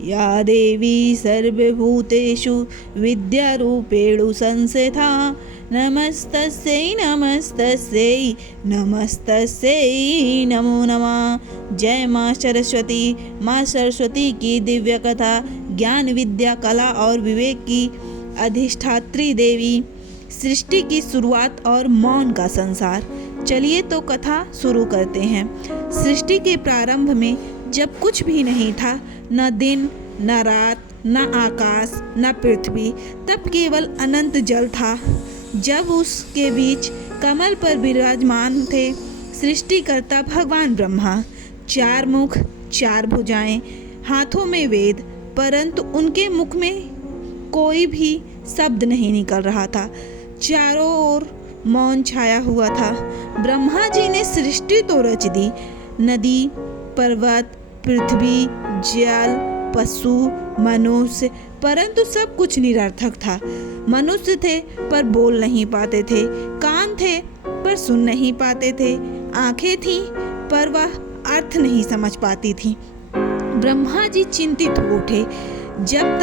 या देवी सर्वभूतेषु विद्यारूपेण संस्थिता नमस्तस्यै नमस्तस्यै नमस्तस्यै नमो नमः। जय माँ सरस्वती। माँ सरस्वती की दिव्य कथा। ज्ञान विद्या कला और विवेक की अधिष्ठात्री देवी, सृष्टि की शुरुआत और मौन का संसार। चलिए तो कथा शुरू करते हैं। सृष्टि के प्रारंभ में जब कुछ भी नहीं था, न दिन न रात, न आकाश न पृथ्वी, तब केवल अनंत जल था। जब उसके बीच कमल पर विराजमान थे सृष्टिकर्ता भगवान ब्रह्मा। 4 मुख, 4 भुजाएं, हाथों में वेद, परंतु उनके मुख में कोई भी शब्द नहीं निकल रहा था। चारों ओर मौन छाया हुआ था। ब्रह्मा जी ने सृष्टि तो रच दी, नदी, पर्वत, पृथ्वी, जल, पशु, मनुष्य, परंतु सब कुछ निरर्थक था। मनुष्य थे पर बोल नहीं पाते थे, कान थे पर सुन नहीं पाते थे, आंखें थीं पर वह अर्थ नहीं समझ पाती थी। ब्रह्मा जी चिंतित हो उठे। जब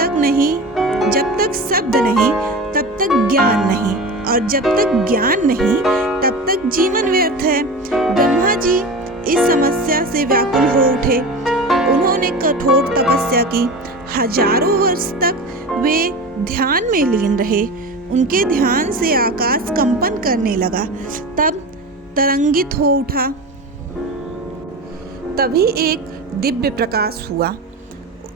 तक शब्द नहीं तब तक ज्ञान नहीं, और जब तक ज्ञान नहीं तब तक जीवन व्यर्थ है। ब्रह्मा जी इस समस्या से व्याकुल हो उठे। उन्होंने कठोर तपस्या की। हजारों वर्ष तक वे ध्यान में लीन रहे। उनके ध्यान से आकाश कंपन करने लगा, तब तरंगित हो उठा। तभी एक दिव्य प्रकाश हुआ।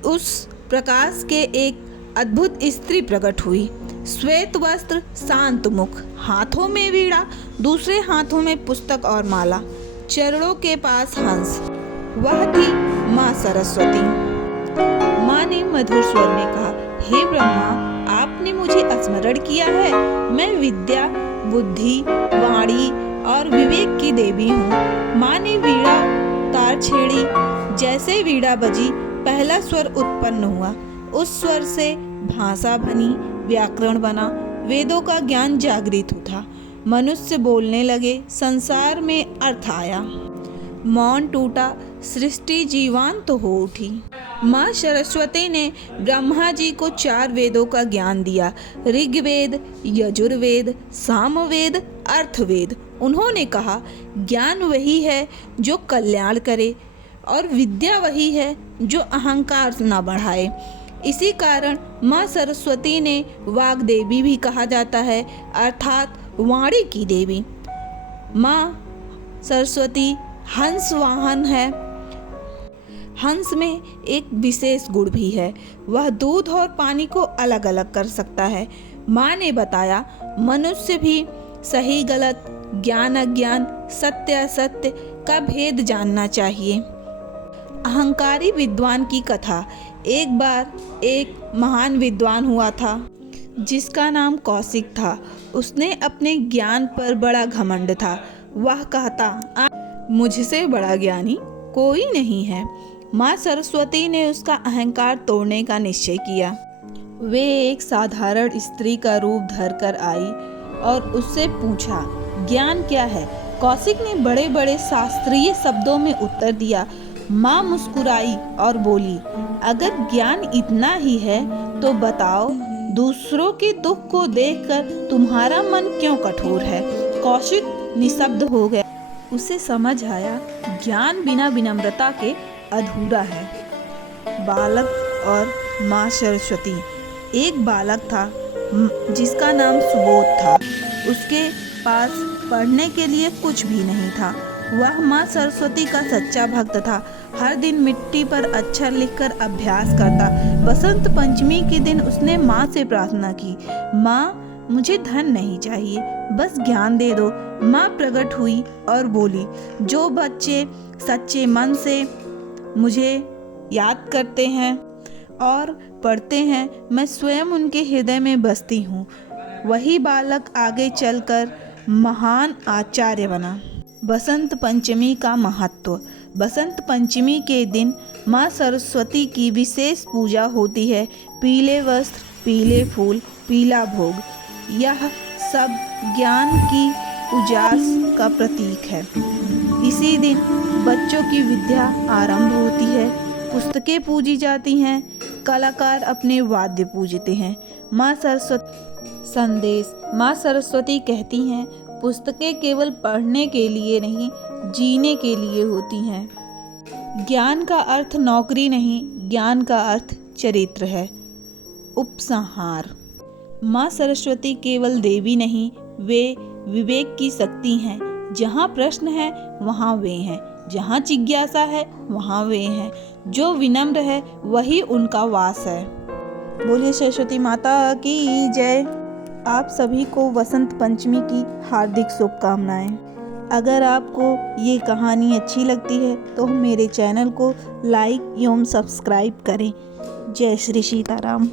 उस प्रकाश के एक अद्भुत स्त्री प्रकट हुई। श्वेत वस्त्र, शांत मुख, हाथों में वीणा, दूसरे हाथों में पुस्तक और माला, चरणों के पास हंस। वह थी माँ सरस्वती। माँ ने मधुर स्वर में कहा, हे ब्रह्मा, आपने मुझे स्मरण किया है। मैं विद्या, बुद्धि, वाणी और विवेक की देवी हूँ। माँ ने वीणा तार छेड़ी। जैसे वीणा बजी, पहला स्वर उत्पन्न हुआ। उस स्वर से भाषा बनी, व्याकरण बना, वेदों का ज्ञान जागृत उठा। मनुष्य बोलने लगे, संसार में अर्थ आया। मौन टूटा, सृष्टि जीवांत हो उठी। माँ सरस्वती ने ब्रह्मा जी को 4 वेदों का ज्ञान दिया, ऋग्वेद, यजुर्वेद, सामवेद, अर्थवेद। उन्होंने कहा, ज्ञान वही है जो कल्याण करे, और विद्या वही है जो अहंकार न बढ़ाए। इसी कारण माँ सरस्वती ने वाग देवी भी कहा जाता है, अर्थात वाणी की देवी। माँ सरस्वती हंस वाहन है। हंस में एक विशेष गुण भी है, वह दूध और पानी को अलग अलग कर सकता है। माँ ने बताया, मनुष्य भी सही गलत, ज्ञान अज्ञान, सत्य असत्य का भेद जानना चाहिए। अहंकारी विद्वान की कथा। एक बार एक महान विद्वान हुआ था जिसका नाम कौशिक था। उसने अपने ज्ञान पर बड़ा घमंड था। वह कहता, मुझसे बड़ा ज्ञानी कोई नहीं है। माँ सरस्वती ने उसका अहंकार तोड़ने का निश्चय किया। वे एक साधारण स्त्री का रूप धरकर आई और उससे पूछा, ज्ञान क्या है? कौशिक ने बड़े बड़े शास्त्रीय शब्दों में उत्तर दिया। माँ मुस्कुराई और बोली, अगर ज्ञान इतना ही है तो बताओ, दूसरों के दुख को देखकर तुम्हारा मन क्यों कठोर है? कौशिक निशब्द हो गया। उसे समझ आया, ज्ञान बिना विनम्रता के अधूरा है। बालक और माँ सरस्वती। एक बालक था जिसका नाम सुबोध था। उसके पास पढ़ने के लिए कुछ भी नहीं था। वह माँ सरस्वती का सच्चा भक्त था। हर दिन मिट्टी पर अक्षर लिखकर अभ्यास करता। बसंत पंचमी के दिन उसने माँ से प्रार्थना की, माँ, मुझे धन नहीं चाहिए, बस ज्ञान दे दो। माँ प्रकट हुई और बोली, जो बच्चे सच्चे मन से मुझे याद करते हैं और पढ़ते हैं, मैं स्वयं उनके हृदय में बसती हूँ। वही बालक आगे चलकर महान आचार्य बना। बसंत पंचमी का महत्व। बसंत पंचमी के दिन माँ सरस्वती की विशेष पूजा होती है। पीले वस्त्र, पीले फूल, पीला भोग, यह सब ज्ञान की उजास का प्रतीक है। इसी दिन बच्चों की विद्या आरंभ होती है। पुस्तकें पूजी जाती हैं, कलाकार अपने वाद्य पूजते हैं। माँ सरस्वती संदेश। माँ सरस्वती कहती हैं, पुस्तकें केवल पढ़ने के लिए नहीं, जीने के लिए होती हैं। ज्ञान का अर्थ नौकरी नहीं, ज्ञान का अर्थ चरित्र है। उपसंहार। माँ सरस्वती केवल देवी नहीं, वे विवेक की शक्ति हैं। जहाँ प्रश्न है वहाँ वे हैं, जहाँ जिज्ञासा है वहाँ वे हैं। जो विनम्र है वही उनका वास है। बोलिए सरस्वती माता की जय। आप सभी को वसंत पंचमी की हार्दिक शुभकामनाएं। अगर आपको ये कहानी अच्छी लगती है तो मेरे चैनल को लाइक एवं सब्सक्राइब करें। जय श्री सीताराम।